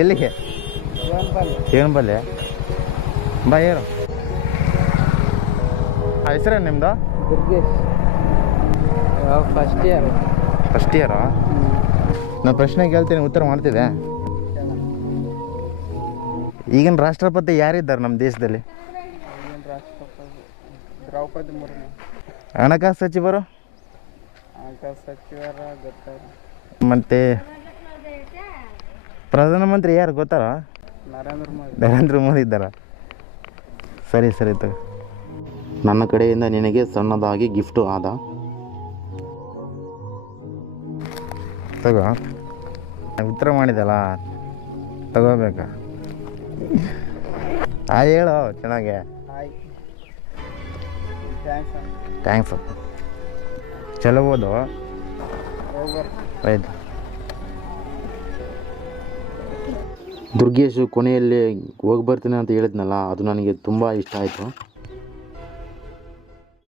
ಎಲ್ಲಿಗೆ? ಏನು ಬಲ್ಲೆ ಬಾ ಏನು ಹೆಸರೇನು ನಿಮ್ಮದು? ದುರ್ಗೇಶ್. First year. ಫಸ್ಟ್ ಇಯರಾ? ನಾನು ಪ್ರಶ್ನೆ ಕೇಳ್ತೀನಿ, ಉತ್ತರ ಮಾಡ್ತಿದ್ದೆ. ಈಗಿನ ರಾಷ್ಟ್ರಪತಿ ಯಾರಿದ್ದಾರೆ ನಮ್ಮ ದೇಶದಲ್ಲಿ? ದ್ರೌಪದಿ ಮುರ್ಮು. ಹಣಕಾಸು ಸಚಿವರು? ಹಣಕಾಸು ಸಚಿವರ ಗೊತ್ತಾಗ. ಮತ್ತು ಪ್ರಧಾನಮಂತ್ರಿ ಯಾರು ಗೊತ್ತಾರ? ನರೇಂದ್ರ ಮೋದಿ ಇದ್ದಾರ. ಸರಿ ಸರಿ ತಗೋ. ನನ್ನ ಕಡೆಯಿಂದ ನಿನಗೆ ಸಣ್ಣದಾಗಿ ಗಿಫ್ಟು ಆದ ತಗೋ. ಉತ್ತರ ಮಾಡಿದಲ್ಲ ತಗೋಬೇಕಾ? ಹೇಳು ಚೆನ್ನಾಗೆ. ಥ್ಯಾಂಕ್ಸ್. ಚಲೋ ಓದು. ಆಯ್ತು. ದುರ್ಗೇಶು ಕೊನೆಯಲ್ಲಿ ಹೋಗಿ ಬರ್ತೀನಿ ಅಂತ ಹೇಳಿದ್ನಲ್ಲ, ಅದು ನನಗೆ ತುಂಬ ಇಷ್ಟ ಆಯಿತು.